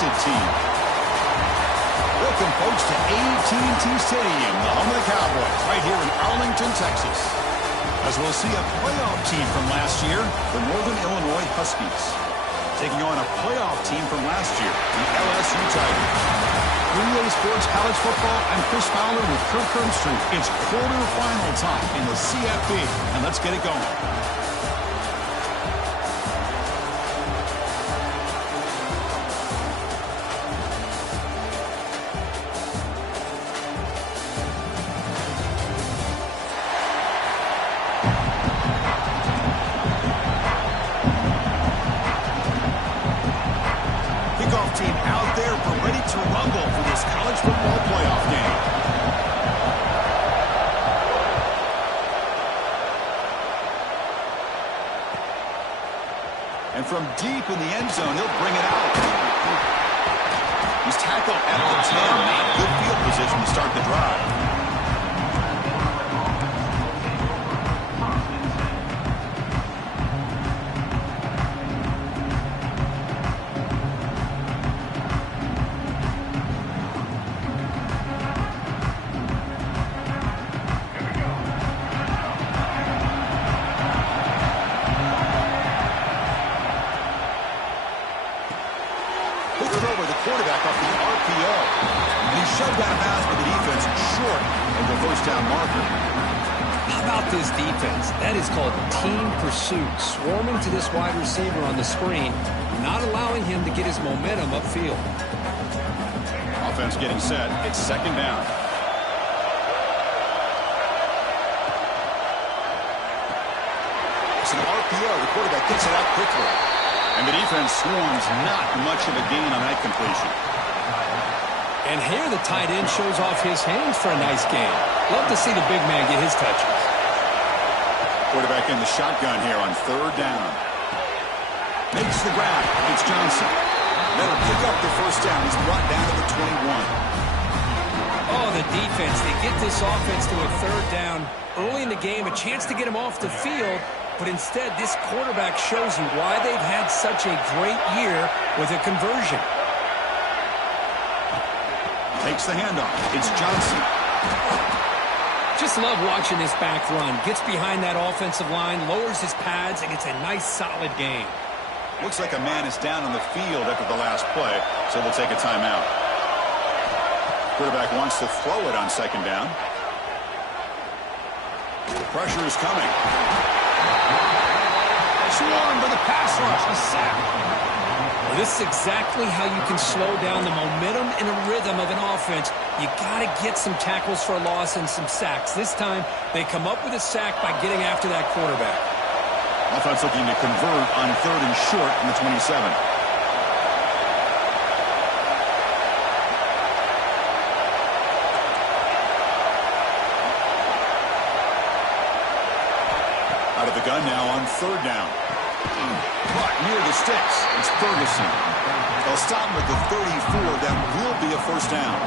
well-rested team. Welcome, folks, to AT&T Stadium, the home of the Cowboys, right here in Arlington, Texas. As we'll see a playoff team from last year, the Northern Illinois Huskies, taking on a playoff team from last year, the LSU Tigers. EA Sports College Football, I'm Chris Fowler with Kirk Herbstreit. It's quarterfinal time in the CFP, and let's get it going. Team out there ready to rumble for this college football playoff game. And from deep in the end zone, he'll bring it out. He's tackled at the 10. Not good field position to start the drive. Quarterback off the RPO. And he's shoved out of bounds with the defense short of the first down marker. How about this defense? That is called team pursuit. Swarming to this wide receiver on the screen, not allowing him to get his momentum upfield. Offense getting set. It's second down. It's an RPO. The quarterback gets it out quickly. And the defense swarms, not much of a gain on that completion. And here the tight end shows off his hands for a nice gain. Love to see the big man get his touches. Quarterback in the shotgun here on third down. Makes the grab. It's Johnson. That'll pick up the first down. He's brought down to the 21. Oh, the defense. They get this offense to a third down early in the game. A chance to get him off the field. But instead, this quarterback shows you why they've had such a great year with a conversion. Takes the handoff. It's Johnson. Just love watching this back run. Gets behind that offensive line, lowers his pads, and gets a nice, solid gain. Looks like a man is down on the field after the last play, so they'll take a timeout. Quarterback wants to throw it on second down. Pressure is coming. Swarmed by the pass rush, a sack. Well, this is exactly how you can slow down the momentum and the rhythm of an offense. You got to get some tackles for a loss and some sacks. This time, they come up with a sack by getting after that quarterback. Offense looking to convert on third and short from the 27. Out of the gun now on third down. Caught near the sticks. It's Ferguson. They'll stop him at the 34. That will be a first down.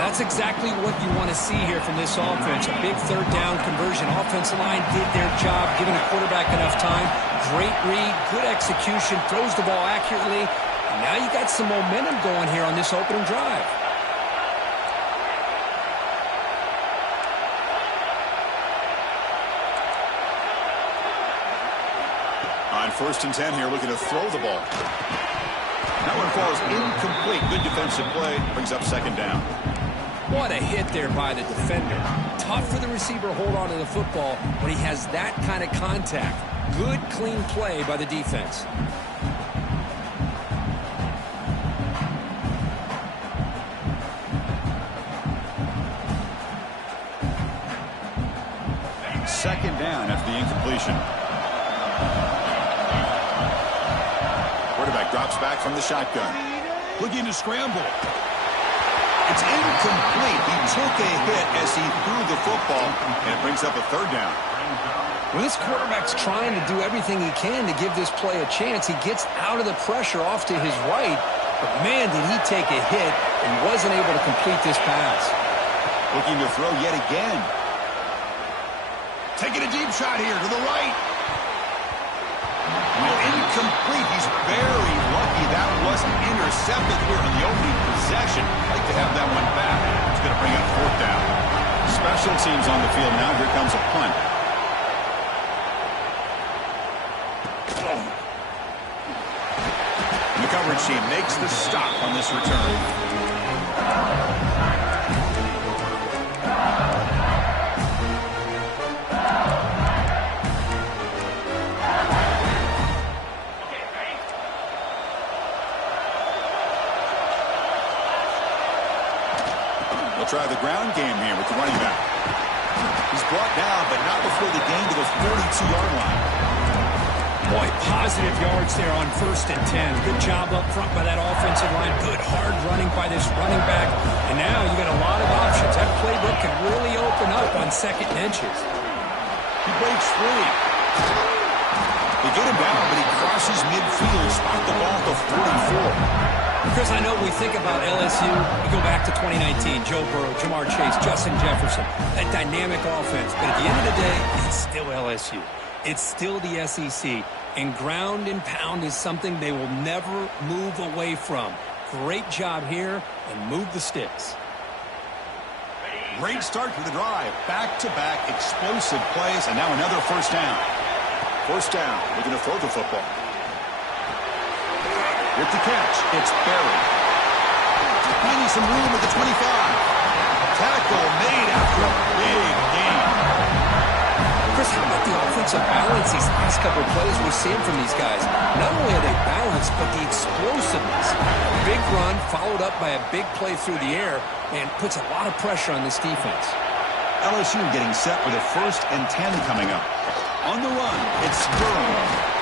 That's exactly what you want to see here from this offense. A big third down conversion. Offensive line did their job, giving the quarterback enough time. Great read, good execution, throws the ball accurately. And now you got some momentum going here on this opening drive. On 1st and 10 here, looking to throw the ball. That one falls incomplete. Good defensive play. Brings up second down. What a hit there by the defender. Tough for the receiver to hold on to the football when he has that kind of contact. Good, clean play by the defense. Second down after the incompletion. Quarterback drops back from the shotgun. Looking to scramble. It's incomplete. He took a hit as he threw the football, and it brings up a third down. Well, this quarterback's trying to do everything he can to give this play a chance. He gets out of the pressure off to his right, but man, did he take a hit and wasn't able to complete this pass. Looking to throw yet again. Taking a deep shot here to the right. Well, incomplete. He's very lucky that was pass intercepted here in the opening possession. Like to have that one back. It's going to bring up fourth down. Special teams on the field now. Here comes a punt. And the coverage team makes the stop on this return. Try the ground game here with the running back. He's brought down, but not before the gain to the 42-yard line. Boy, positive yards there on 1st and 10. Good job up front by that offensive line. Good hard running by this running back. And now you got a lot of options. That playbook can really open up on 2nd and inches. He breaks free. They get him down, but he crosses midfield. Spot the ball at the 44. Chris, I know we think about LSU, we go back to 2019, Joe Burrow, Jamar Chase, Justin Jefferson, that dynamic offense. But at the end of the day, it's still LSU. It's still the SEC. And ground and pound is something they will never move away from. Great job here, and move the sticks. Great start to the drive. Back-to-back explosive plays, and now another first down. First down, looking to throw the football. With the catch, it's Berry. Finding some room at the 25. Tackle made after a big gain. Chris, how about the offensive balance these last couple of plays we're seeing from these guys? Not only are they balanced, but the explosiveness. Big run followed up by a big play through the air and puts a lot of pressure on this defense. LSU getting set with a 1st and 10 coming up. On the run, it's Sterling.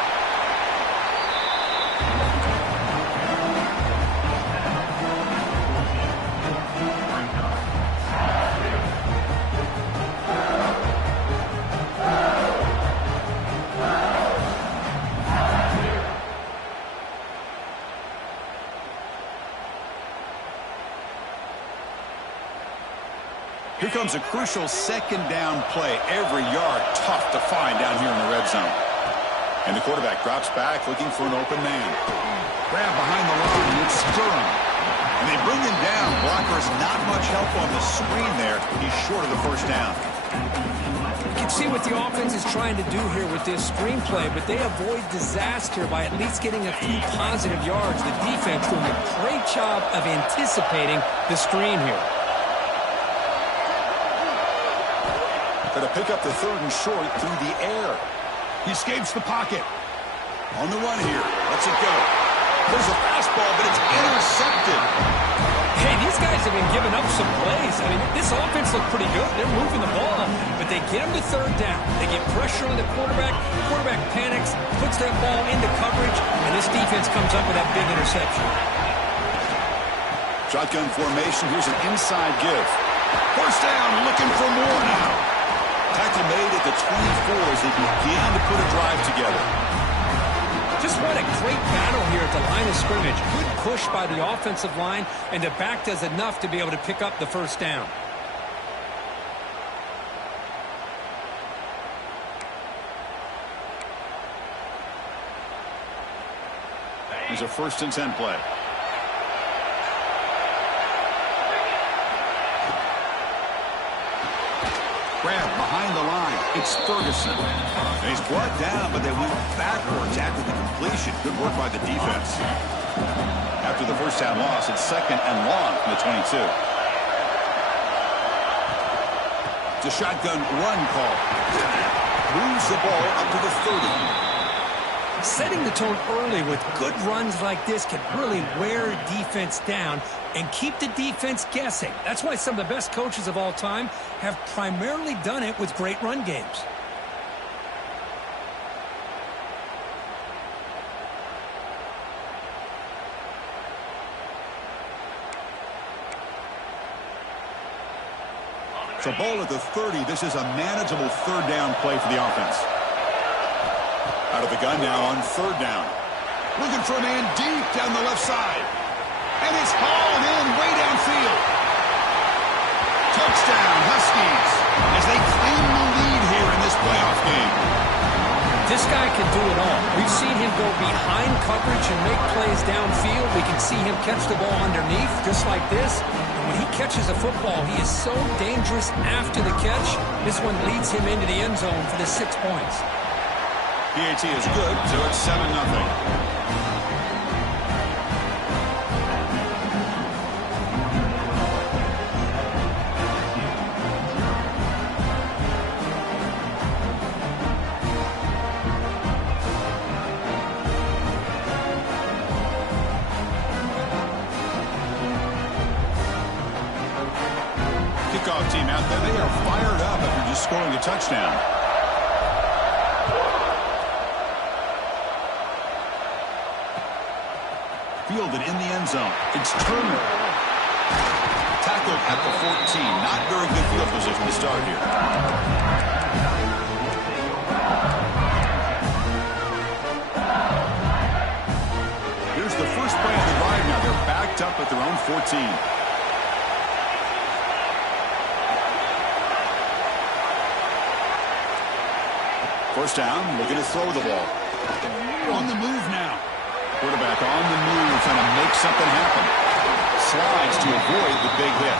Here comes a crucial 2nd down play. Every yard tough to find down here in the red zone. And the quarterback drops back looking for an open man. Grab behind the line. It's Sturm. And they bring him down. Blocker's not much help on the screen there. He's short of the first down. You can see what the offense is trying to do here with this screen play, but they avoid disaster by at least getting a few positive yards. The defense doing a great job of anticipating the screen here. Going to pick up the 3rd and short through the air. He escapes the pocket. On the run here. Lets it go. There's a fastball, but it's intercepted. Hey, these guys have been giving up some plays. I mean, this offense looked pretty good. They're moving the ball, but they get him to 3rd down. They get pressure on the quarterback. Quarterback panics, puts that ball into coverage, and this defense comes up with that big interception. Shotgun formation. Here's an inside give. First down, looking for more now. Tackle made at the 24 as they began to put a drive together. Just what a great battle here at the line of scrimmage. Good push by the offensive line, and the back does enough to be able to pick up the first down. Here's a 1st and 10 play. Grab behind the line. It's Ferguson. And he's brought down, but they went backwards after the completion. Good work by the defense. After the first down loss, it's 2nd and long from the 22. It's a shotgun run call. Moves the ball up to the 30. Setting the tone early with good runs like this can really wear a defense down and keep the defense guessing. That's why some of the best coaches of all time have primarily done it with great run games. So ball at the 30. This is a manageable 3rd down play for the offense. Out of the gun now on 3rd down. Looking for a man deep down the left side. And it's hauled in way downfield. Touchdown, Huskies, as they claim the lead here in this playoff game. This guy can do it all. We've seen him go behind coverage and make plays downfield. We can see him catch the ball underneath, just like this. And when he catches a football, he is so dangerous after the catch. This one leads him into the end zone for the 6 points. PAT is good, so it's 7-0. Kickoff team out there. They are fired up after just scoring a touchdown. Fielded in the end zone. It's Turner. Tackled at the 14. Not very good field position to start here. Here's the first play of the drive now. They're backed up at their own 14. First down, looking to throw the ball. On the move now. Quarterback on the move, trying to make something happen. Slides to avoid the big hit.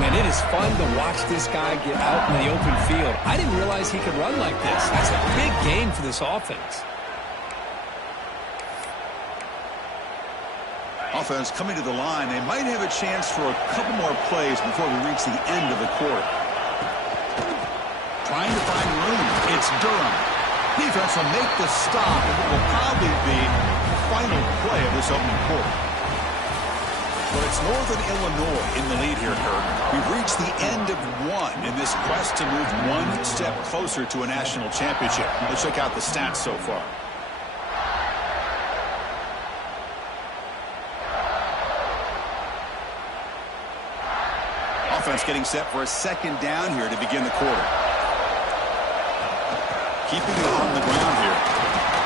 Man, it is fun to watch this guy get out in the open field. I didn't realize he could run like this. That's a big gain for this offense. Offense coming to the line. They might have a chance for a couple more plays before we reach the end of the quarter. Trying to find room. It's Durham. Defense will make the stop, and it will probably be the final play of this opening quarter. But it's Northern Illinois in the lead here, Kirk. We've reached the end of one in this quest to move one step closer to a national championship. Let's check out the stats so far. Offense getting set for a second down here to begin the quarter. Keeping it on the ground here.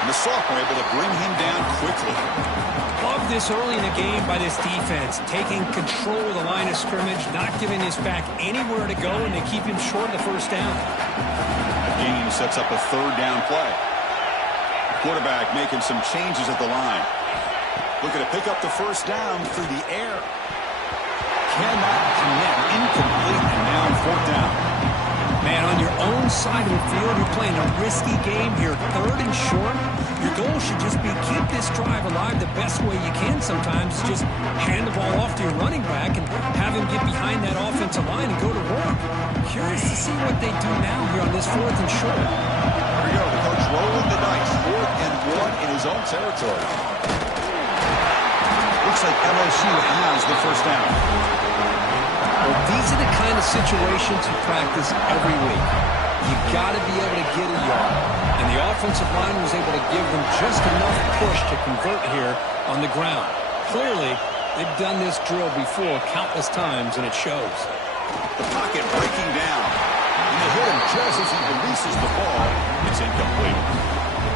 And the sophomore able to bring him down quickly. Love this early in the game by this defense. Taking control of the line of scrimmage, not giving this back anywhere to go, and they keep him short of the first down. The game sets up a third down play. Quarterback making some changes at the line. Looking to pick up the first down through the air. Cannot connect. Incomplete, and now fourth down. Man, on your own side of the field, you're playing a risky game here. Third and short. Your goal should just be keep this drive alive the best way you can sometimes. Just hand the ball off to your running back and have him get behind that offensive line and go to work. Curious to see what they do now here on this fourth and short. Here we go. The coach rolling the dice. 4th and 1 in his own territory. Looks like LSU has the first down. Well, these are the kind of situations you practice every week. You got to be able to get a yard. And the offensive line was able to give them just enough push to convert here on the ground. Clearly, they've done this drill before countless times, and it shows. The pocket breaking down. And they hit him just as he releases the ball. It's incomplete.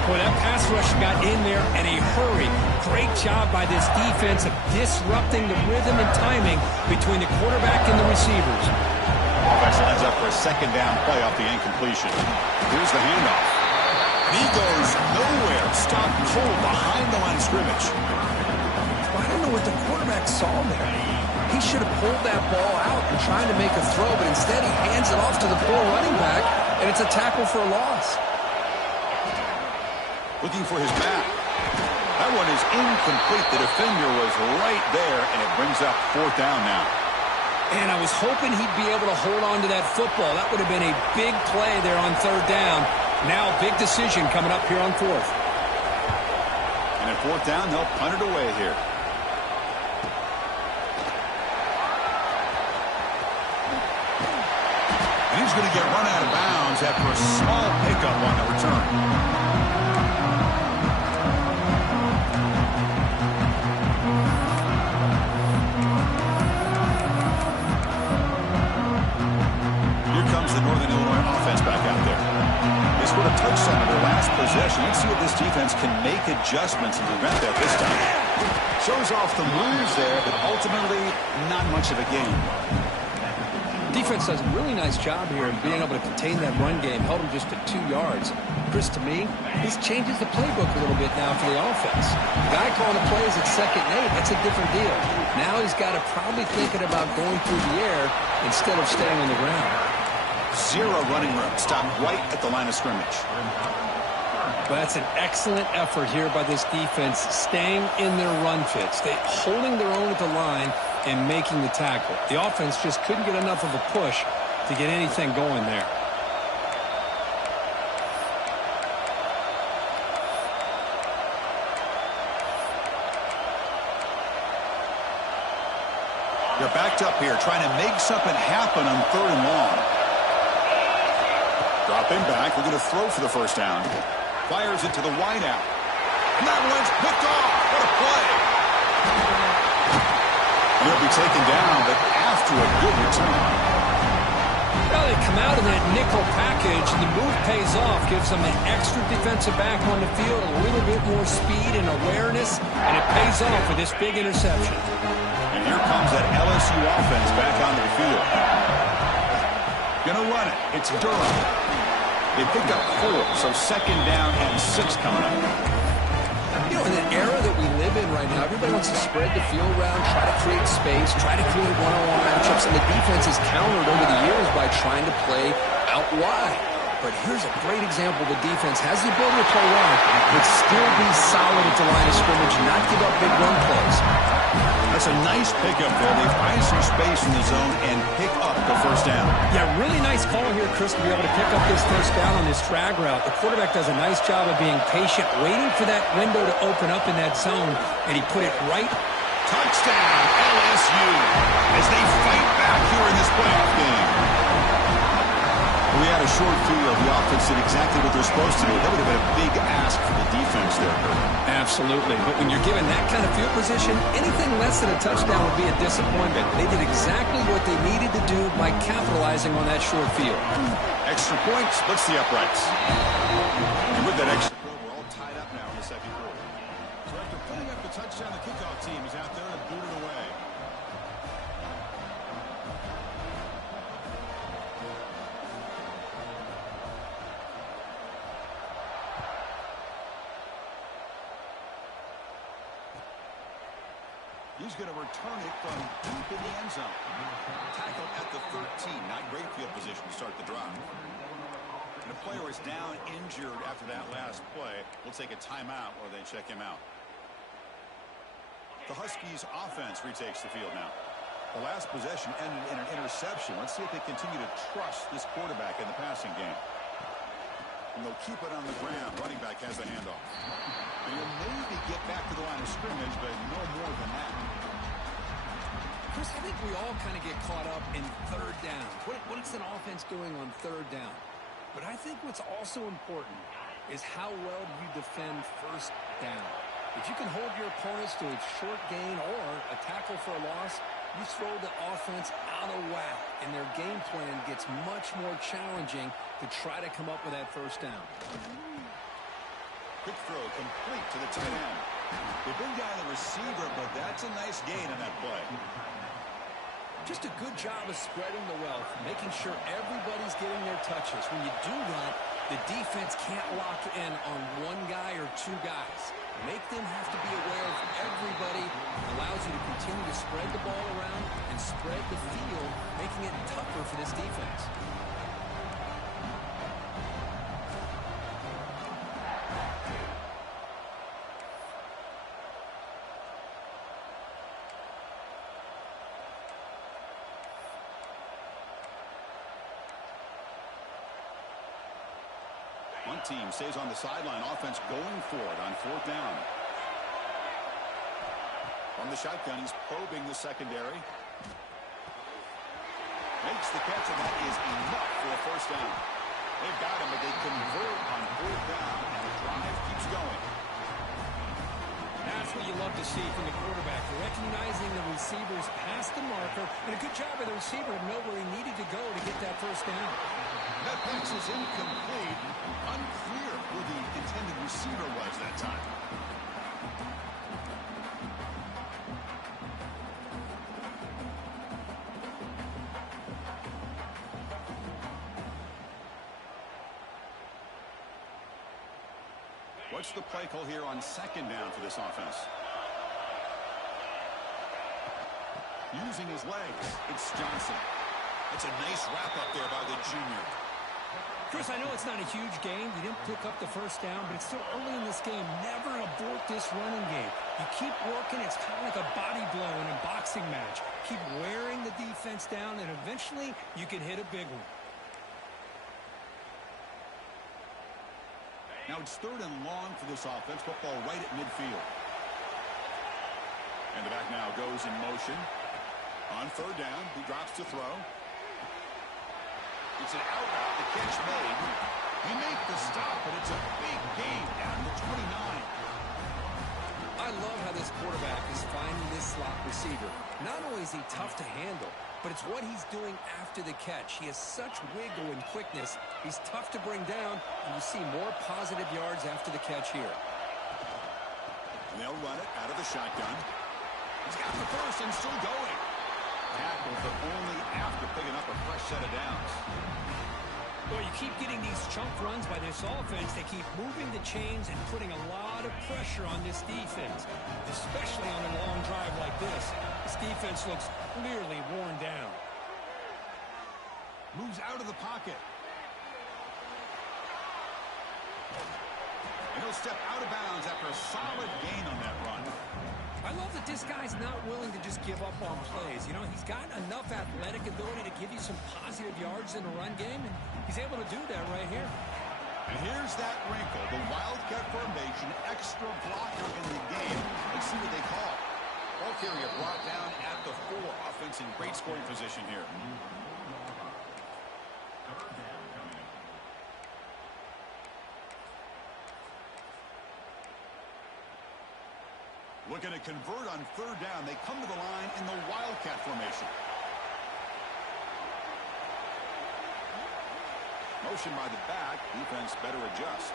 Boy, that pass rush got in there in a hurry. Great job by this defense of disrupting the rhythm and timing between the quarterback and the receivers. Offense lines up for a second down play off the incompletion. Here's the handoff. He goes nowhere. Stopped cold behind the line of scrimmage. I don't know what the quarterback saw there. He should have pulled that ball out and tried to make a throw, but instead he hands it off to the poor running back, and it's a tackle for a loss. Looking for his back. That one is incomplete. The defender was right there, and it brings up fourth down now. And I was hoping he'd be able to hold on to that football. That would have been a big play there on third down. Now a big decision coming up here on fourth. And at fourth down, they'll punt it away here. And he's going to get run out of bounds after a small pickup on the return. The Northern Illinois offense back out there. They scored a touchdown on their last possession. Let's see if this defense can make adjustments and prevent that this time. Shows off the moves there, but ultimately not much of a gain. Defense does a really nice job here of being able to contain that run game, held them just to 2 yards. Chris, to me, this changes the playbook a little bit now for the offense. The guy calling the plays at 2nd and 8, that's a different deal. Now he's got to probably thinking about going through the air instead of staying on the ground. Zero running room. Stop right at the line of scrimmage. But that's an excellent effort here by this defense, staying in their run fits. They holding their own at the line and making the tackle. The offense just couldn't get enough of a push to get anything going there. They're backed up here, trying to make something happen on 3rd and long. Dropping back, looking to throw for the first down. Fires it to the wideout. And that one's picked off. What a play. And he'll be taken down, but after a good return. Well, they come out in that nickel package, and the move pays off, gives them an extra defensive back on the field, a little bit more speed and awareness, and it pays off with this big interception. And here comes that LSU offense back onto the field. Gonna run it. It's Durham. They pick up 4, so 2nd down and 6 coming up. You know, in the era that we live in right now, everybody wants to spread the field around, try to create space, try to create one-on-one matchups, and the defense has countered over the years by trying to play out wide. But here's a great example. The defense has the ability to play wide, but still be solid at the line of scrimmage, not give up big run plays. That's a nice pickup there. They find some space in the zone and pick up the first down. Yeah, really nice call here, Chris, to be able to pick up this first down on this drag route. The quarterback does a nice job of being patient, waiting for that window to open up in that zone, and he put it right. Touchdown, LSU, as they fight back here in this playoff game. We had a short field. The offense did exactly what they're supposed to do. That would have been a big ask for the defense there, Kurt. Absolutely. But when you're given that kind of field position, anything less than a touchdown would be a disappointment. They did exactly what they needed to do by capitalizing on that short field. Extra point splits the uprights. And with that extra point, we're all tied up now in the 2nd quarter. So after putting up the touchdown, the kickoff team is out there to boot it away. He's going to return it from deep in the end zone. Tackle at the 13. Not great field position to start the drive. And the player is down injured after that last play. We'll take a timeout while they check him out. The Huskies offense retakes the field now. The last possession ended in an interception. Let's see if they continue to trust this quarterback in the passing game. And they'll keep it on the ground. Running back has the handoff. And he'll maybe get back to the line of scrimmage, but no more than that. Chris, I think we all kind of get caught up in 3rd down. What is an offense doing on 3rd down? But I think what's also important is how well you defend 1st down. If you can hold your opponents to a short gain or a tackle for a loss, you throw the offense out of whack, and their game plan gets much more challenging to try to come up with that 1st down. Quick throw complete to the tight end. They've been down the receiver, but that's a nice gain on that play. Just a good job of spreading the wealth, making sure everybody's getting their touches. When you do that, the defense can't lock in on one guy or 2 guys. Make them have to be aware of everybody. It allows you to continue to spread the ball around and spread the field, making it tougher for this defense. One team stays on the sideline. Offense going for it on 4th down. From the shotgun, he's probing the secondary. Makes the catch, and that is enough for a 1st down. They've got him, but they convert on 4th down, and the drive keeps going. That's what you love to see from the quarterback, recognizing the receivers past the marker, and a good job by the receiver to know where he needed to go to get that 1st down. That pass is incomplete. Unclear who the intended receiver was that time. What's the play call here on second down for this offense? Using his legs, it's Johnson. It's a nice wrap-up there by the junior. Chris, I know it's not a huge gain. You didn't pick up the first down, but it's still early in this game. Never abort this running game. You keep working. It's kind of like a body blow in a boxing match. Keep wearing the defense down, and eventually you can hit a big one. Now it's 3rd and long for this offense. Football right at midfield. And the back now goes in motion. On 3rd down, he drops to throw. It's an out route. The catch made. He made the stop, but it's a big gain down to 29. I love how this quarterback is finding this slot receiver. Not only is he tough to handle, but it's what he's doing after the catch. He has such wiggle and quickness. He's tough to bring down, and you see more positive yards after the catch here. And they'll run it out of the shotgun. He's got the first and still going. Tackle, but only after picking up a fresh set of downs. Well, you keep getting these chunk runs by this offense. They keep moving the chains and putting a lot of pressure on this defense, especially on a long drive like this. This defense looks clearly worn down. Moves out of the pocket. And he'll step out of bounds after a solid gain on that run. I love that this guy's not willing to just give up on plays. You know, he's got enough athletic ability to give you some positive yards in the run game, and he's able to do that right here. And here's that wrinkle, the Wildcat formation, extra blocker in the game. Let's see what they call. Ball carrier brought down at the 4. Offense in great scoring position here. Looking to convert on 3rd down. They come to the line in the Wildcat formation. Motion by the back. Defense better adjust.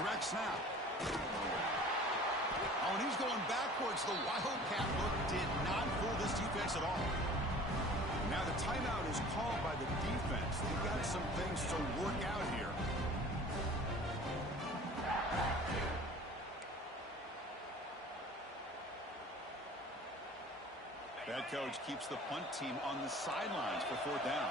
Direct snap. Oh, and he's going backwards. The Wildcat look did not fool this defense at all. Now the timeout is called by the defense. They've got some things to work out here. Head coach keeps the punt team on the sidelines for 4th down.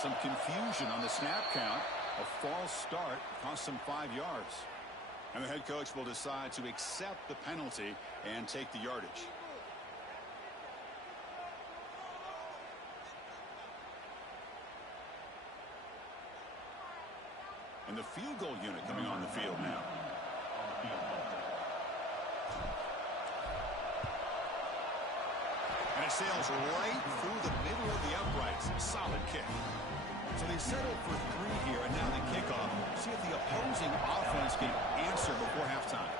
Some confusion on the snap count. A false start cost them 5 yards. And the head coach will decide to accept the penalty and take the yardage. And the field goal unit coming on the field now. And it sails right through the middle of the uprights. Solid kick. So they settled for 3 here, and now the kickoff. See if the opposing offense can answer before halftime.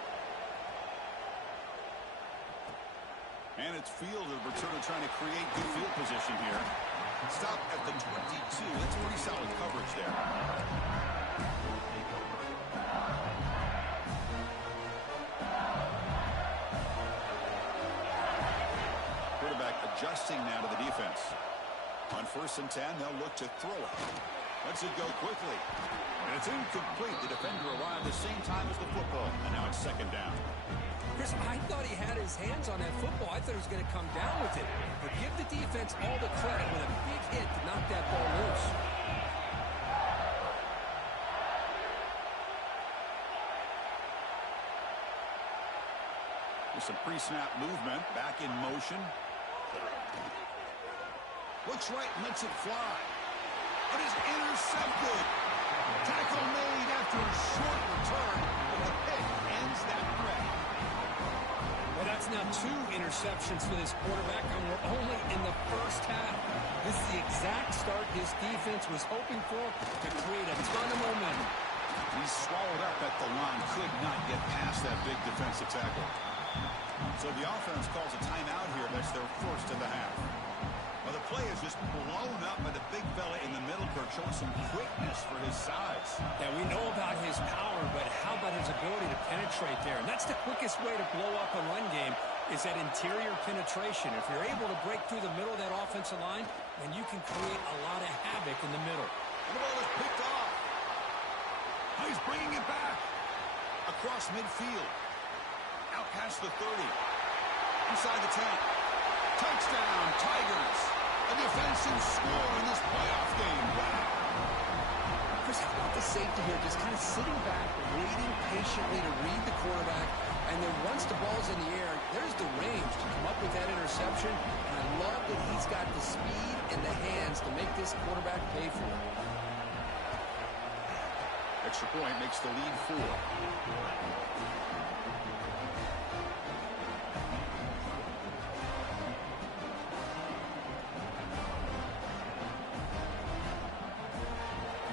And it's field of return trying to create good field position here. Stop at the 22. That's pretty solid coverage there. Adjusting now to the defense. On 1st and 10, they'll look to throw it. Lets it go quickly. And it's incomplete. The defender arrived the same time as the football. And now it's 2nd down. Chris, I thought he had his hands on that football. I thought he was going to come down with it. But give the defense all the credit with a big hit to knock that ball loose. With some pre-snap movement. Back in motion. Looks right, lets it fly. It is intercepted. Tackle made after a short return, and the pick ends that threat. Well, that's now 2 interceptions for this quarterback, and we're only in the first half. This is the exact start this defense was hoping for to create a ton of momentum. He's swallowed up at the line, could not get past that big defensive tackle. So the offense calls a timeout here. That's their first of the half. Well, the play is just blown up by the big fella in the middle, Kirk, showing some quickness for his size. Yeah, we know about his power, but how about his ability to penetrate there? And that's the quickest way to blow up a run game, is that interior penetration. If you're able to break through the middle of that offensive line, then you can create a lot of havoc in the middle. And the ball is picked off. He's bringing it back. Across midfield. Out past the 30. Inside the 10. Touchdown, Tigers. A defensive score in this playoff game. Wow. Chris, how about the safety here? Just kind of sitting back, waiting patiently to read the quarterback. And then once the ball's in the air, there's the range to come up with that interception. And I love that he's got the speed and the hands to make this quarterback pay for it. Extra point makes the lead 4.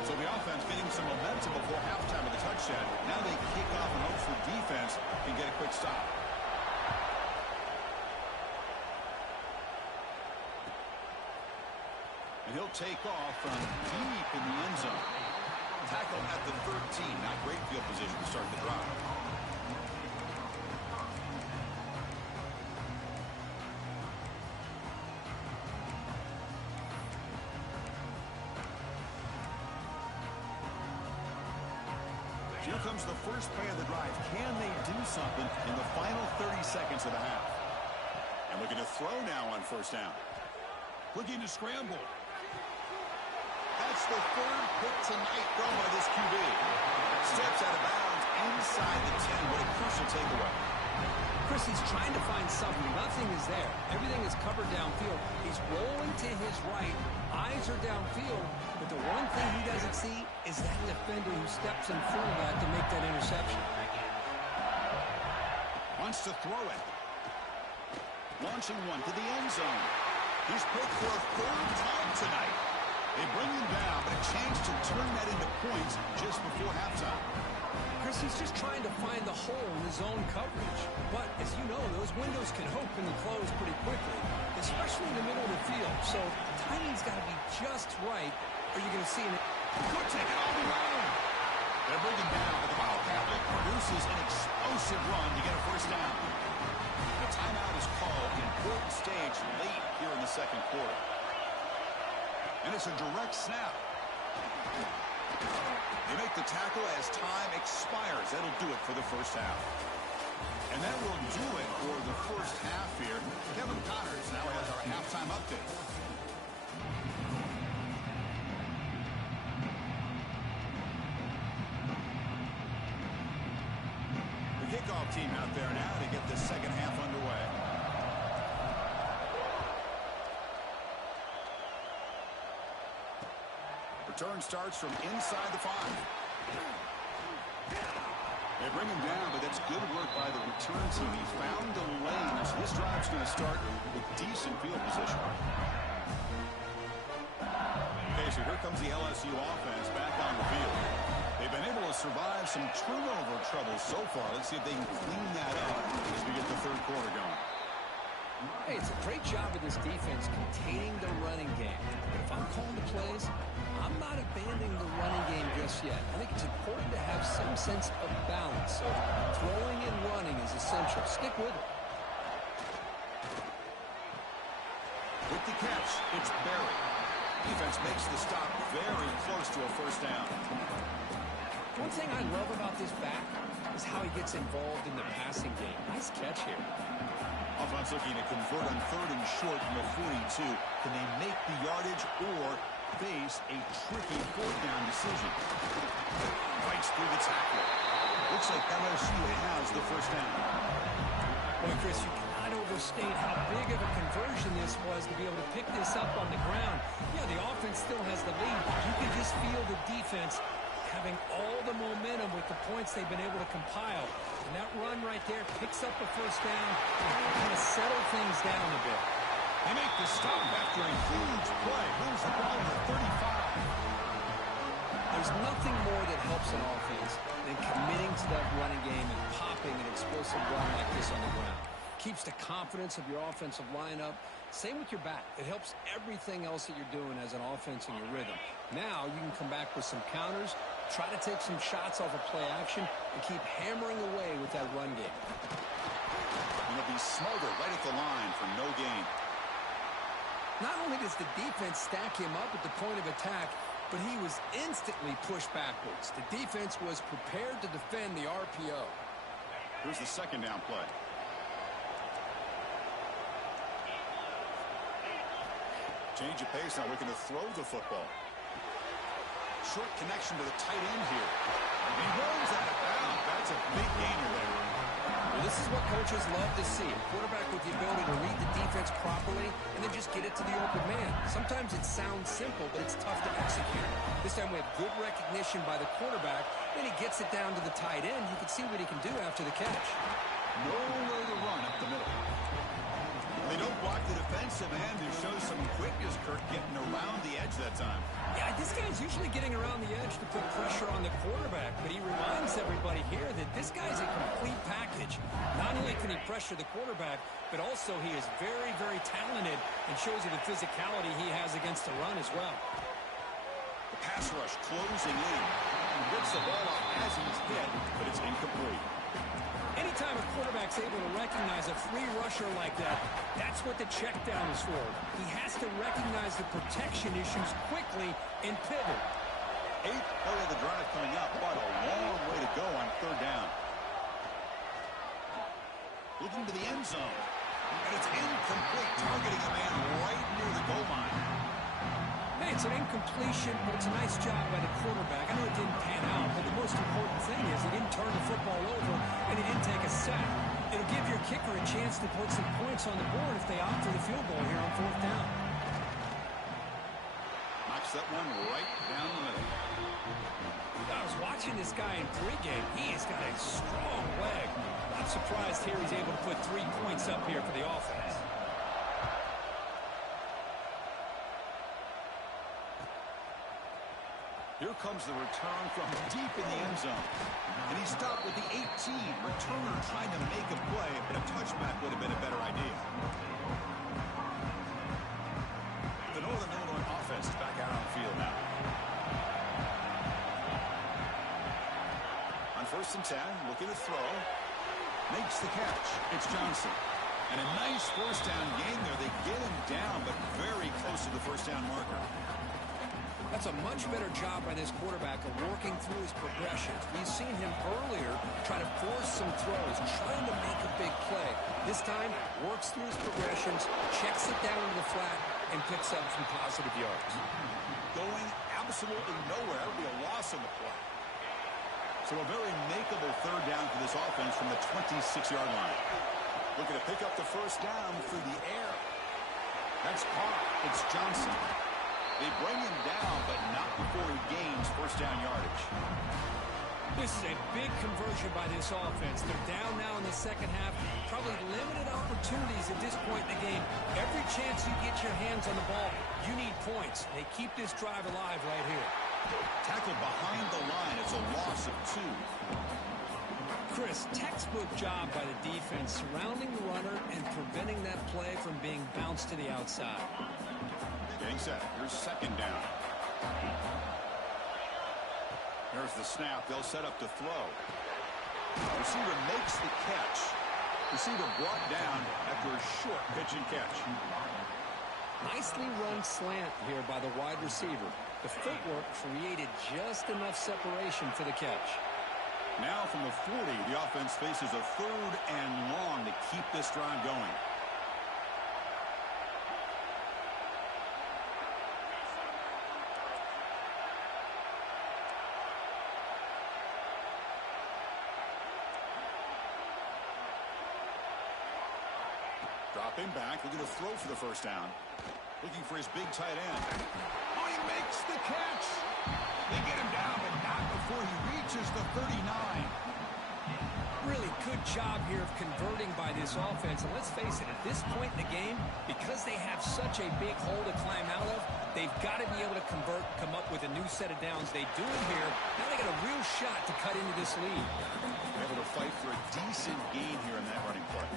So the offense getting some momentum before halftime of the touchdown. Now they kick off and hope for defense can get a quick stop. And he'll take off from deep in the end zone. Tackle at the 13. Not great field position to start the drive. Here comes the first play of the drive. Can they do something in the final 30 seconds of the half? And looking to throw now on first down. Looking to scramble. That's the third pick tonight thrown by this QB. Steps out of bounds inside the 10. What a crucial takeaway. Chris, he's trying to find something. Nothing is there. Everything is covered downfield. He's rolling to his right. Eyes are downfield. But the one thing he doesn't see is that defender who steps in front of that to make that interception. Wants to throw it. Launching one to the end zone. He's picked for a third time tonight. They bring him down, but a chance to turn that into points just before halftime. Chris, he's just trying to find the hole in his own coverage. But, as you know, those windows can open and close pretty quickly, especially in the middle of the field. So, timing's got to be just right, or you're going to see it. Could take it all the way. They're bringing down, but the Wildcat produces an explosive run to get a first down. The timeout is called. Important stage late here in the second quarter. And it's a direct snap. They make the tackle as time expires. That'll do it for the first half. And that will do it for the first half here. Kevin Connors now has our halftime update. The kickoff team out there now to get the second half underway. Return starts from inside the 5. They bring him down, but that's good work by the return team. He found the lane, so this drive's going to start with decent field position. Okay, so here comes the LSU offense back on the field. They've been able to survive some turnover trouble so far. Let's see if they can clean that up as we get the third quarter going. Hey, it's a great job of this defense containing the running game. But if I'm calling the plays, I'm not abandoning the running game just yet. I think it's important to have some sense of balance. So throwing and running is essential. Stick with it. With the catch, it's Berry. Defense makes the stop very close to a first down. One thing I love about this back is how he gets involved in the passing game. Nice catch here. Offense looking to convert on third and short from the 42. Can they make the yardage or face a tricky fourth down decision? Fights through the tackle. Looks like LSU has the first down. Boy, Chris, you cannot overstate how big of a conversion this was to be able to pick this up on the ground. Yeah, the offense still has the lead. You can just feel the defense having all the momentum with the points they've been able to compile. And that run right there picks up the first down and kind of settle things down a bit. They make the stop after a huge play. Moves the ball to 35. There's nothing more that helps an offense than committing to that running game and popping an explosive run like this on the ground. Keeps the confidence of your offensive lineup. Same with your back. It helps everything else that you're doing as an offense in your rhythm. Now you can come back with some counters, try to take some shots off of play action, and keep hammering away with that run game. And the be smothered right at the line for no gain. Not only does the defense stack him up at the point of attack, but he was instantly pushed backwards. The defense was prepared to defend the RPO. Here's the second down play. Change of pace, now looking to throw the football. Short connection to the tight end here. He rolls out of bounds. That's a big gainer there. Well, this is what coaches love to see. A quarterback with the ability to read the defense properly and then just get it to the open man. Sometimes it sounds simple, but it's tough to execute. This time we have good recognition by the quarterback. Then he gets it down to the tight end. You can see what he can do after the catch. Nowhere to run up the middle. They don't block the defensive end and show some quickness, Kirk, getting around the edge that time. Yeah, this guy's usually getting around the edge to put pressure on the quarterback, but he reminds everybody here that this guy's a complete package. Not only can he pressure the quarterback, but also he is very, very talented and shows you the physicality he has against the run as well. The pass rush closing in. He rips the ball off as he's hit, but it's incomplete. Anytime a quarterback's able to recognize a free rusher like that, that's what the check down is for. He has to recognize the protection issues quickly and pivot. 8th play of the drive coming up, but a long way to go on third down. Looking to the end zone, and it's incomplete, targeting a man right near the goal line. Hey, it's an incompletion, but it's a nice job by the quarterback. I know it didn't pan out, but the most important thing is he didn't turn the football over and he didn't take a sack. It'll give your kicker a chance to put some points on the board if they opt for the field goal here on fourth down. Knocks that one right down the middle. I was watching this guy in pregame. He has got a strong leg. Not surprised here he's able to put 3 points up here for the offense. Here comes the return from deep in the end zone. And he stopped with the 18. Returner trying to make a play, but a touchback would have been a better idea. The Northern Illinois offense is back out on the field now. On 1st and 10, looking to throw. Makes the catch. It's Johnson. And a nice first down gain there. They get him down, but very close to the first down marker. That's a much better job by this quarterback of working through his progressions. We've seen him earlier try to force some throws, trying to make a big play. This time, works through his progressions, checks it down to the flat, and picks up some positive yards. Going absolutely nowhere. That would be a loss on the play. So a very makeable third down for this offense from the 26-yard line. Looking to pick up the first down through the air. That's caught. It's Johnson. They bring him down, but not before he gains first down yardage. This is a big conversion by this offense. They're down now in the second half. Probably limited opportunities at this point in the game. Every chance you get your hands on the ball, you need points. They keep this drive alive right here. Tackled behind the line. It's a loss of 2. Chris, textbook job by the defense surrounding the runner and preventing that play from being bounced to the outside. Getting set. Here's second down. There's the snap. They'll set up to throw. Receiver makes the catch. Receiver brought down after a short pitch and catch. Nicely run slant here by the wide receiver. The footwork created just enough separation for the catch. Now from the 40, the offense faces a third and long to keep this drive going. Dropping back, looking to throw for the first down. Looking for his big tight end. Oh, he makes the catch. They get him down, but not before he reaches the 39. Really good job here of converting by this offense. And let's face it, at this point in the game, because they have such a big hole to climb out of, they've got to be able to convert, come up with a new set of downs. They do it here. Now they got a real shot to cut into this lead. Able to fight for a decent gain here in that running play.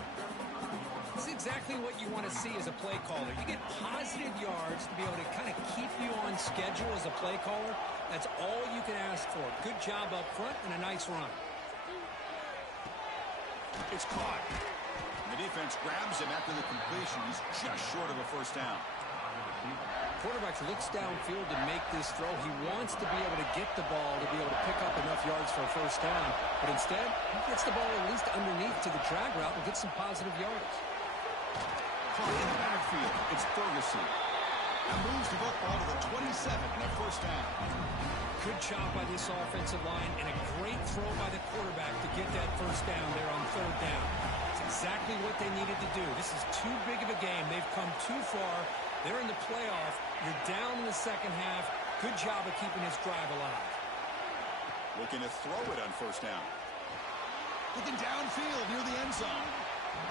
This is exactly what you want to see as a play caller. You get positive yards to be able to kind of keep you on schedule as a play caller. That's all you can ask for. Good job up front and a nice run. It's caught. The defense grabs him after the completion. He's just short of a first down. Quarterback looks downfield to make this throw. He wants to be able to get the ball to be able to pick up enough yards for a first down. But instead, he gets the ball at least underneath to the drag route and gets some positive yards. Caught in the backfield. It's Ferguson. And moves the football to the 27 and a first down. Good job by this offensive line and a great throw by the quarterback to get that first down there on third down. It's exactly what they needed to do. This is too big of a game. They've come too far. They're in the playoff. You're down in the second half. Good job of keeping this drive alive. Looking to throw it on first down. Looking downfield near the end zone.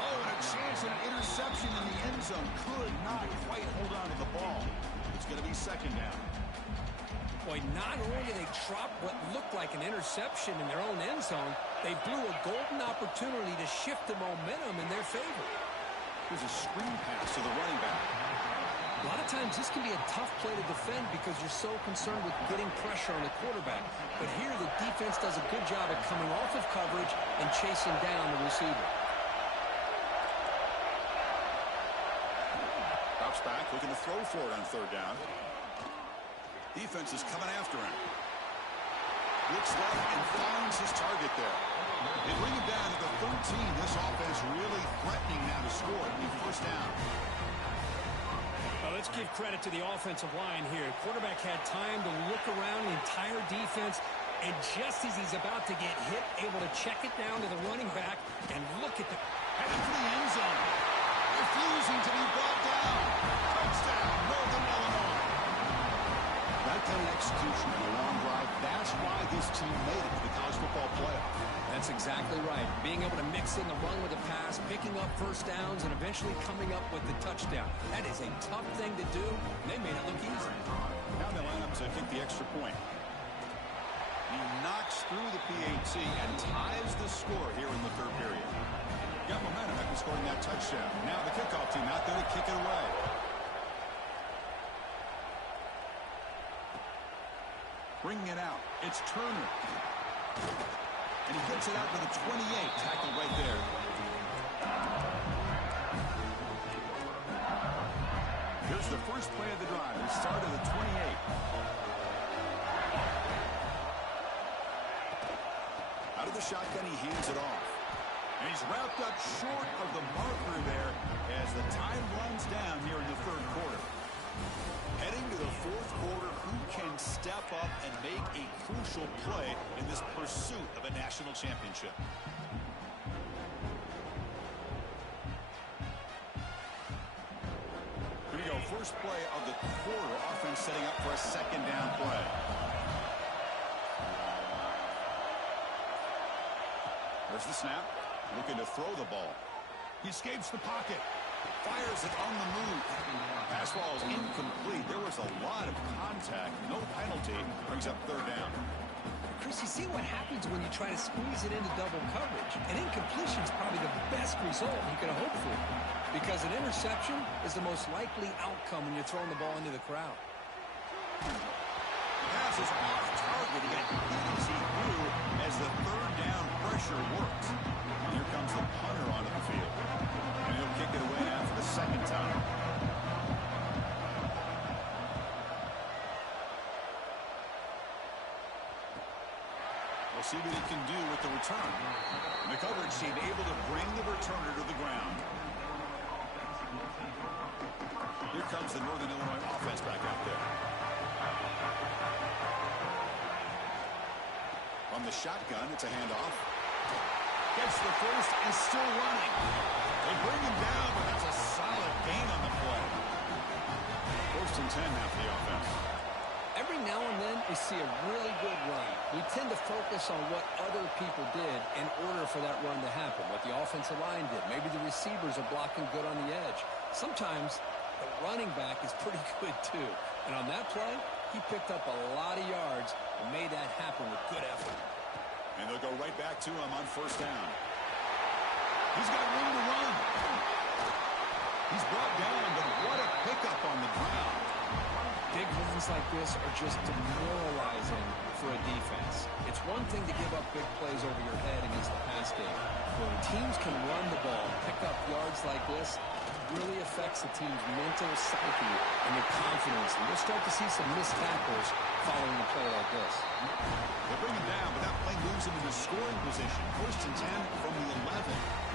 Oh, and a chance at an interception in the end zone. Could not quite hold on to the ball. It's going to be second down. Boy, not only did they drop what looked like an interception in their own end zone, they blew a golden opportunity to shift the momentum in their favor. Here's a screen pass to the running back. A lot of times this can be a tough play to defend because you're so concerned with getting pressure on the quarterback. But here the defense does a good job of coming off of coverage and chasing down the receiver. Drops back, looking to throw for it on third down. Defense is coming after him. Looks left and finds his target there. They bring it down to the 13. This offense really threatening now to score at the first down. Well, let's give credit to the offensive line here. Quarterback had time to look around the entire defense, and just as he's about to get hit, able to check it down to the running back, and look at the... Heading for the end zone. Refusing to be brought down. Touchdown, Northern Illinois. That kind of execution on a long drive, that's why this team made it to the college football playoff. That's exactly right. Being able to mix in the run with the pass, picking up first downs, and eventually coming up with the touchdown. That is a tough thing to do. They made it look easy. Now they line up to kick the extra point. He knocks through the PAT and ties the score here in the third period. Got momentum after scoring that touchdown. Now the kickoff team out there to kick it away. Bringing it out. It's Turner. And he gets it out to the 28. Tackled right there. Here's the first play of the drive. The start of the 28. Out of the shotgun, he hands it off. And he's wrapped up short of the marker there as the time runs down here in the third quarter. Heading to the fourth quarter, who can step up and make a crucial play in this pursuit of a national championship? Here we go, first play of the quarter. Offense setting up for a second down play. There's the snap. Looking to throw the ball. He escapes the pocket. Fires it on the move. Pass ball is incomplete. There was a lot of contact. No penalty. Brings up third down. Chris, you see what happens when you try to squeeze it into double coverage. An incompletion is probably the best result you can hope for, because an interception is the most likely outcome when you're throwing the ball into the crowd. Pass is off target. He got easy through as the third down pressure works. And here comes the punter onto the field. And he'll kick it away now for the second time. We'll see what he can do with the return. And the coverage team able to bring the returner to the ground. Here comes the Northern Illinois offense back out there. On the shotgun, it's a handoff. Gets the first and still running. They bring him down, but that's a solid gain on the play. First and 10 now for the offense. Every now and then we see a really good run. We tend to focus on what other people did in order for that run to happen, what the offensive line did. Maybe the receivers are blocking good on the edge. Sometimes the running back is pretty good too. And on that play, he picked up a lot of yards and made that happen with good effort. And they'll go right back to him on first down. He's got room to run. He's brought down, but what a pickup on the ground. Big run Things like this are just demoralizing for a defense. It's one thing to give up big plays over your head against the pass game. When teams can run the ball, pick up yards like this, it really affects the team's mental psyche and their confidence. And you'll start to see some missed tackles following a play like this. They bring him down, but that play moves him into scoring position. 1st and 10 from the 11.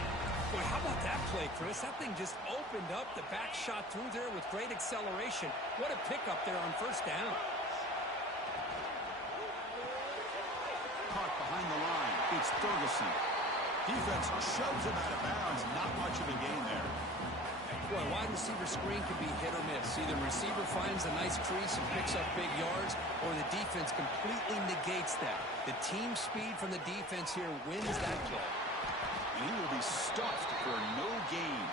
Boy, how about that play, Chris? That thing just opened up. The back shot through there with great acceleration. What a pickup there on 1st down. Caught behind the line. It's Ferguson. Defense shoves him out of bounds. Not much of a gain there. Boy, wide receiver screen can be hit or miss. Either receiver finds a nice crease and picks up big yards, or the defense completely negates that. The team speed from the defense here wins that play. And he will be stuffed for no gain.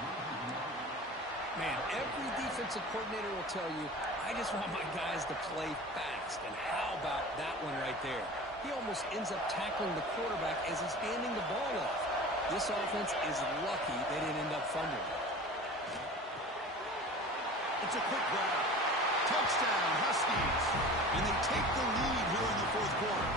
Man, every defensive coordinator will tell you, I just want my guys to play fast. And how about that one right there? He almost ends up tackling the quarterback as he's handing the ball off. This offense is lucky they didn't end up fumbling. It's a quick grab. Touchdown, Huskies. And they take the lead here in the 4th quarter.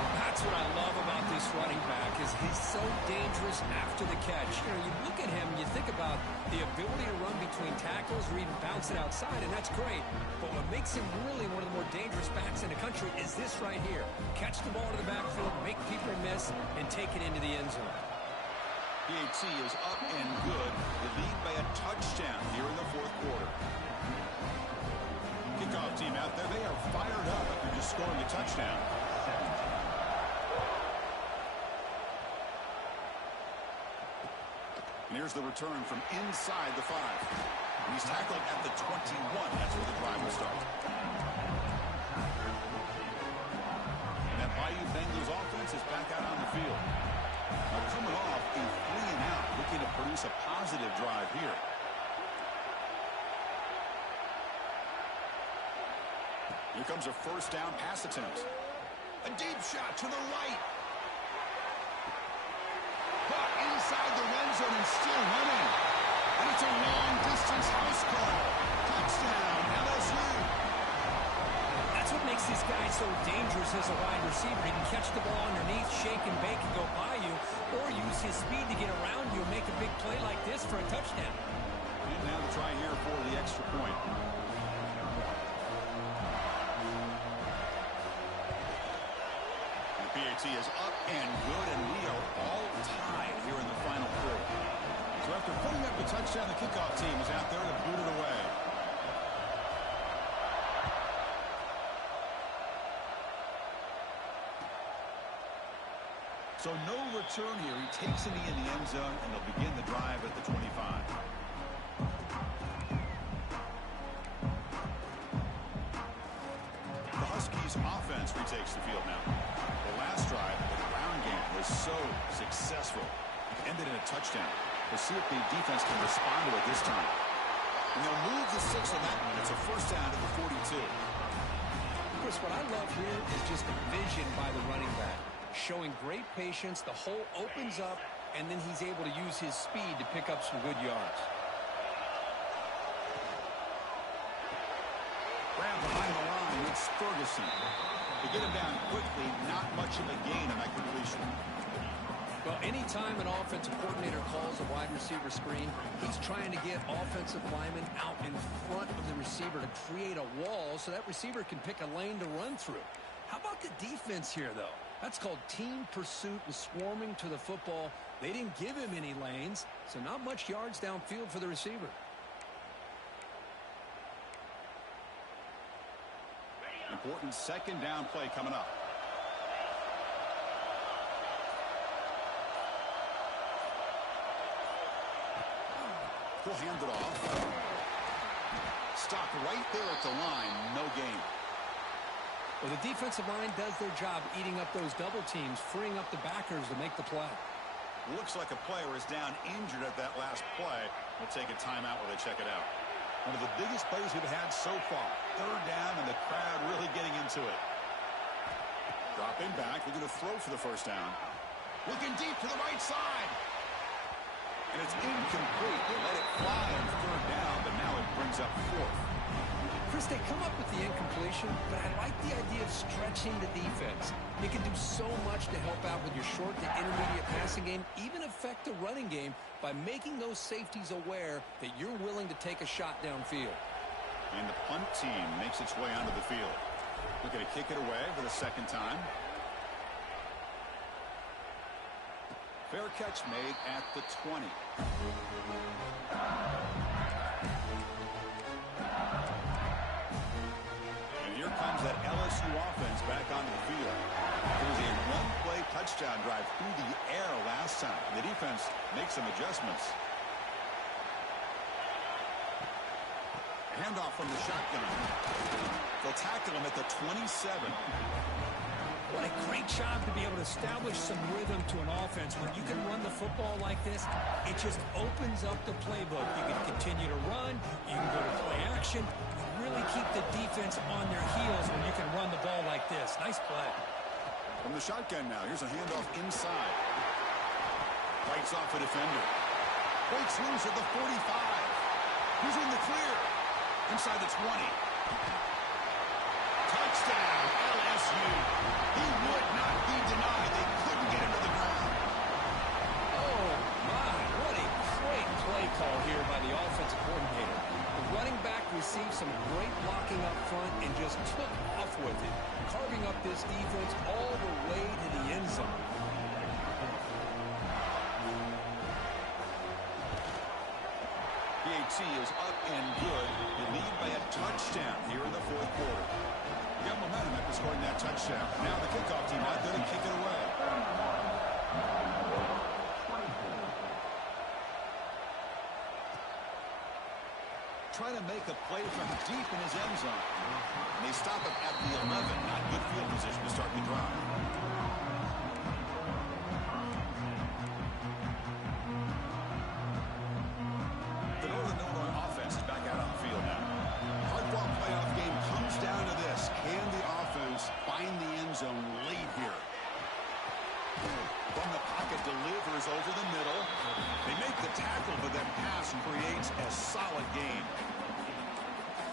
That's what I love about this running back is he's so dangerous after the catch. You know, you look at him, you think about the ability to run between tackles or even bounce it outside, and that's great. But what makes him really one of the more dangerous backs in the country is this right here. Catch the ball to the backfield, make people miss, and take it into the end zone. PAT is up and good. The lead by a touchdown here in the 4th quarter. Kickoff team out there. They are fired up after just scoring a touchdown. And here's the return from inside the 5. He's tackled at the 21. That's where the drive will start. And that Bayou Bengals offense is back out on the field. Now coming off a 3-and-out, looking to produce a positive drive here. Here comes a 1st down pass attempt. A deep shot to the right. Caught inside the red zone and still running. And it's a long-distance house call. Touchdown, LSU. That's what makes this guy so dangerous as a wide receiver. He can catch the ball underneath, shake and bake and go by you, or use his speed to get around you and make a big play like this for a touchdown. And now the try here for the extra point. The PAT is up and good, and we are all tied here in the final quarter. So after putting up the touchdown, the kickoff team is out there to boot it away. So no return here. He takes it in the end zone, and they'll begin the drive at the 25. The Huskies offense retakes the field now. The last drive, the ground game, was so successful. It ended in a touchdown. We'll see if the defense can respond to it this time. And they'll move the 6 on that one. It's a 1st down to the 42. Chris, what I love here is just the vision by the running back. Showing great patience, the hole opens up, and then he's able to use his speed to pick up some good yards. Grab behind the line, it's Ferguson. They get him down quickly, not much of a gain on that completion. Well, anytime an offensive coordinator calls a wide receiver screen, he's trying to get offensive linemen out in front of the receiver to create a wall so that receiver can pick a lane to run through. How about the defense here, though? That's called team pursuit and swarming to the football. They didn't give him any lanes, so not much yards downfield for the receiver. Important 2nd down play coming up. He'll hand it off. Stopped right there at the line. No gain. Well, the defensive line does their job eating up those double teams, freeing up the backers to make the play. Looks like a player is down injured at that last play. We'll take a timeout while they check it out. One of the biggest plays we've had so far. 3rd down and the crowd really getting into it. Dropping back. We're going to throw for the 1st down. Looking deep to the right side. And it's incomplete. They let it fly on 3rd down, but now it brings up 4th. Chris, they come up with the incompletion, but I like the idea of stretching the defense. You can do so much to help out with your short to intermediate passing game, even affect the running game by making those safeties aware that you're willing to take a shot downfield. And the punt team makes its way onto the field. Looking to kick it away for the second time. Fair catch made at the 20. And here comes that LSU offense back onto the field. It was a one-play touchdown drive through the air last time. The defense makes some adjustments. Handoff from the shotgun. They'll tackle him at the 27. What a great job to be able to establish some rhythm to an offense. When you can run the football like this, it just opens up the playbook. You can continue to run. You can go to play action. You really keep the defense on their heels when you can run the ball like this. Nice play. From the shotgun now, here's a handoff inside. Fights off a defender. Breaks loose at the 45. He's in the clear. Inside the 20. Touchdown, LSU. He would not be denied. They couldn't get him to the ground. Oh, my. What a great play call here by the offensive coordinator. The running back received some great blocking up front and just took off with it, carving up this defense all the way to the end zone. PAT is up and good. They lead by a touchdown here in the fourth quarter. They got momentum after scoring that touchdown. Now the kickoff team out there to kick it away. Trying to make a play from deep in his end zone. And they stop him at the 11. Not good field position to start the drive. Find the end zone late here. From the pocket, delivers over the middle. They make the tackle, but that pass creates a solid gain.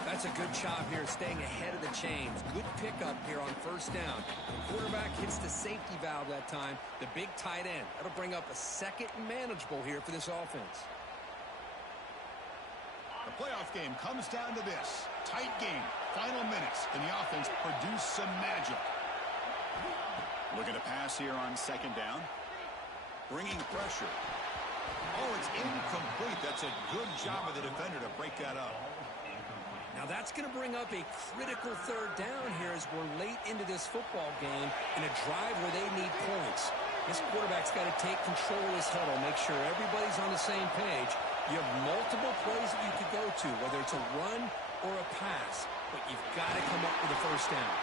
That's a good job here, staying ahead of the chains. Good pickup here on first down. The quarterback hits the safety valve that time, the big tight end. That'll bring up a second and manageable here for this offense. The playoff game comes down to this. Tight game. Final minutes. Can the offense produce some magic? Looking to pass here on second down. Bringing pressure. Oh, it's incomplete. That's a good job of the defender to break that up. Now that's going to bring up a critical third down here as we're late into this football game in a drive where they need points. This quarterback's got to take control of this huddle, make sure everybody's on the same page. You have multiple plays that you could go to, whether it's a run or a pass, but you've got to come up with a first down.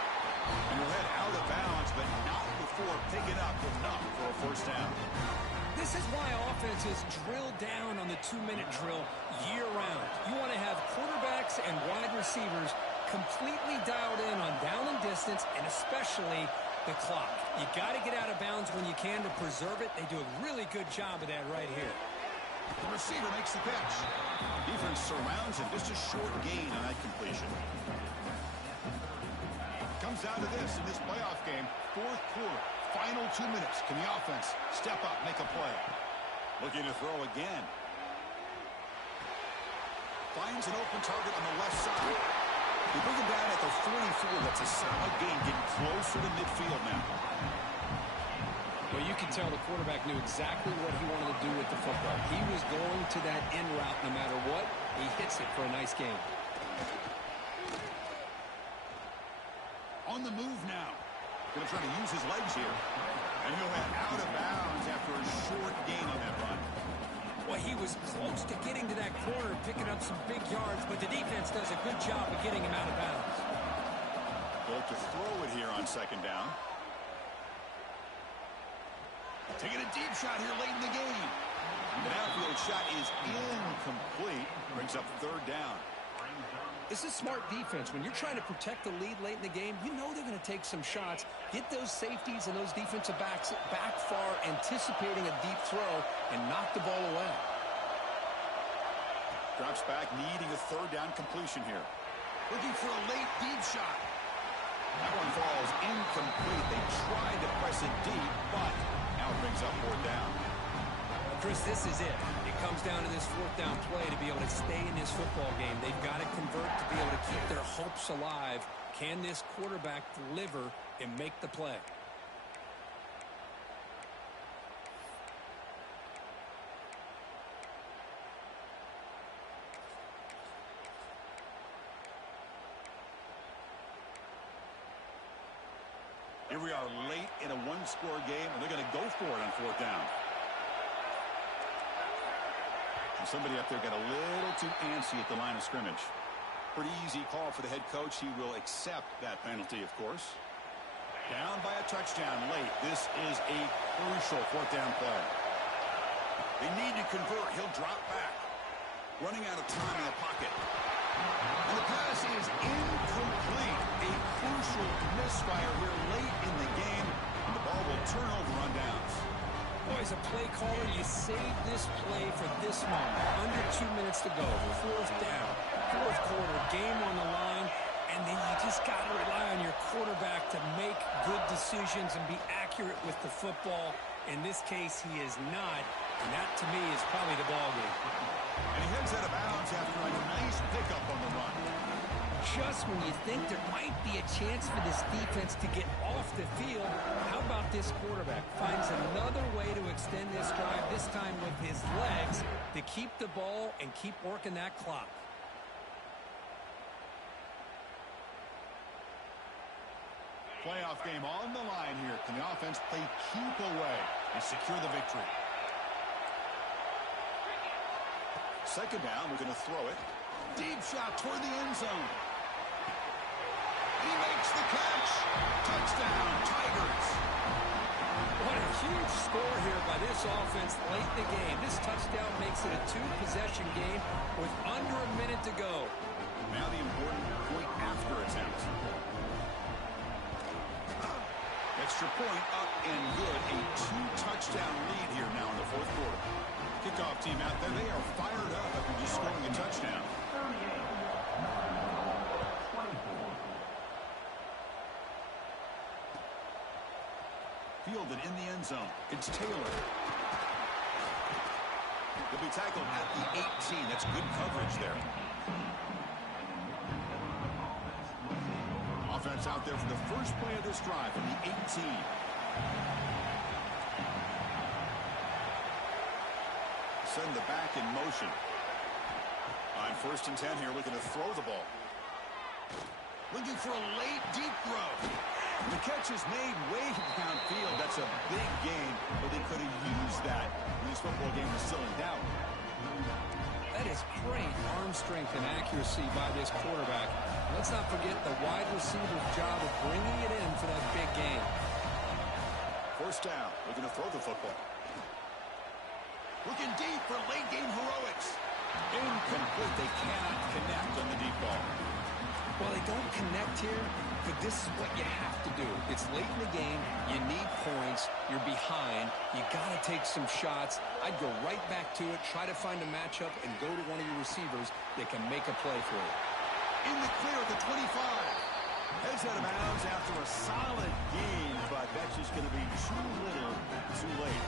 And you'll head out of bounds, but not before picking up enough for a first down. This is why offenses drill down on the 2-minute drill year-round. You want to have quarterbacks and wide receivers completely dialed in on down and distance, and especially the clock. You got to get out of bounds when you can to preserve it. They do a really good job of that right here. The receiver makes the catch. Defense surrounds him. Just a short gain on that completion. Comes down to this in this playoff game. Fourth quarter. Final 2 minutes. Can the offense step up, make a play? Looking to throw again. Finds an open target on the left side. They bring him down at the 44. That's a solid gain, getting closer to midfield now. Well, you can tell the quarterback knew exactly what he wanted to do with the football. He was going to that end route no matter what. He hits it for a nice gain. On the move now. Going to try to use his legs here. And he'll head out of bounds after a short gain on that run. Well, he was close to getting to that corner, picking up some big yards, but the defense does a good job of getting him out of bounds. Look to throw it here on second down. Taking a deep shot here late in the game. The downfield shot is incomplete. Brings up third down. This is smart defense. When you're trying to protect the lead late in the game, you know they're going to take some shots, get those safeties and those defensive backs back far, anticipating a deep throw, and knock the ball away. Drops back, needing a third down completion here. Looking for a late deep shot. That one falls incomplete. They tried to press it deep, but now it brings up fourth down. Chris, this is it. It comes down to this fourth down play to be able to stay in this football game. They've got to convert to be able to keep their hopes alive. Can this quarterback deliver and make the play? Here we are late in a one-score game, and they're going to go for it on fourth down. And somebody up there got a little too antsy at the line of scrimmage. Pretty easy call for the head coach. He will accept that penalty, of course. Down by a touchdown late. This is a crucial fourth down play. They need to convert. He'll drop back. Running out of time in the pocket. And the pass is incomplete. A crucial misfire here late in the game. And the ball will turn over on downs. Boy, as a play caller, you save this play for this moment. Under 2 minutes to go. Fourth down. Fourth quarter. Game on the line. And then you just got to rely on your quarterback to make good decisions and be accurate with the football. In this case, he is not. And that, to me, is probably the ballgame. And he heads out of bounds after a nice pickup on the run. Just when you think there might be a chance for this defense to get off the field, how about this quarterback finds another way to extend this drive, this time with his legs, to keep the ball and keep working that clock. Playoff game on the line here. Can the offense play keep away and secure the victory? Second down, we're going to throw it. Deep shot toward the end zone. He makes the catch. Touchdown, Tigers. What a huge score here by this offense late in the game. This touchdown makes it a two-possession game with under a minute to go. Now the important point after attempt. Extra point up and good. A two-touchdown lead here now in the fourth quarter. Kickoff team out there. They are fired up after just scoring a touchdown. 38. Fielded in the end zone. It's Taylor. He'll be tackled at the 18. That's good coverage there. Offense out there for the first play of this drive from the 18. Send the back in motion. On 1st and 10 here, looking to throw the ball. Looking for a late deep throw. The catch is made way downfield. That's a big game, but they could have used that when this football game was still in doubt. That is great arm strength and accuracy by this quarterback. Let's not forget the wide receiver's job of bringing it in for that big game. First down, looking to throw the football. Looking deep for late game heroics. Incomplete. They cannot connect on the deep ball. Well, they don't connect here, but this is what you have to do. It's late in the game. You need points. You're behind. You got to take some shots. I'd go right back to it, try to find a matchup, and go to one of your receivers that can make a play for you. In the clear at the 25. Heads out of bounds after a solid game, but that's just going to be too little, too late.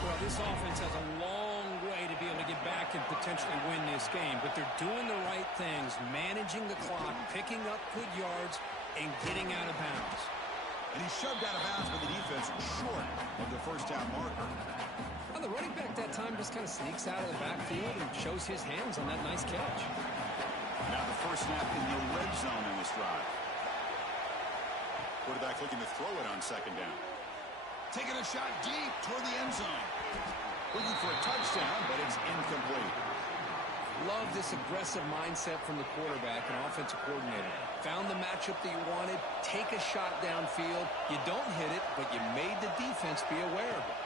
Well, this offense has a long way to be able to get back and potentially win this game, but they're doing the right things, managing the clock, picking up good yards, and getting out of bounds. And he's shoved out of bounds by the defense short of the first down marker. Well, the running back that time just kind of sneaks out of the backfield and shows his hands on that nice catch. Now the first snap in the red zone in this drive. Quarterback looking to throw it on second down. Taking a shot deep toward the end zone. Looking for a touchdown, but it's incomplete. Love this aggressive mindset from the quarterback and offensive coordinator. Found the matchup that you wanted. Take a shot downfield. You don't hit it, but you made the defense be aware of it.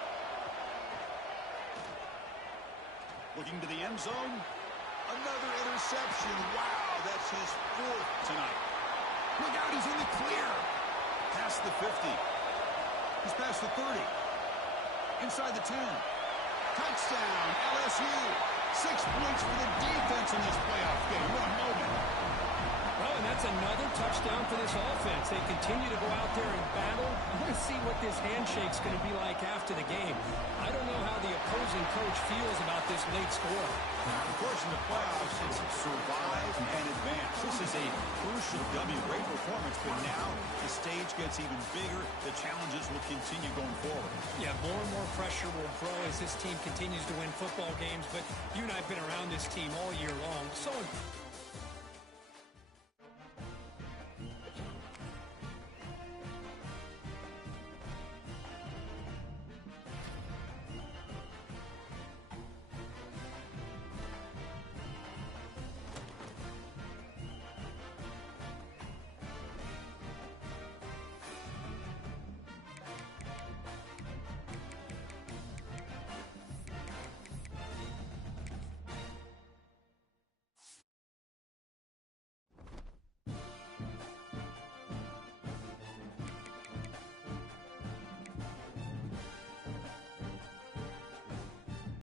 Looking to the end zone. Another interception. Wow, that's his fourth tonight. Look out, he's in the clear. Past the 50. He's past the 30. Inside the 10. Touchdown, LSU. 6 points for the defense in this playoff game. What a moment. Well, and That's another touchdown for this offense. They continue to go out there and battle. I want to see what this handshake's going to be like after the game. I don't know how the opposing coach feels about this late score. Of course, in the playoffs, it's survive and advance. This is a crucial W. Great performance, but now the stage gets even bigger. The challenges will continue going forward. Yeah, more and more pressure will grow as this team continues to win football games, but you and I have been around this team all year long. So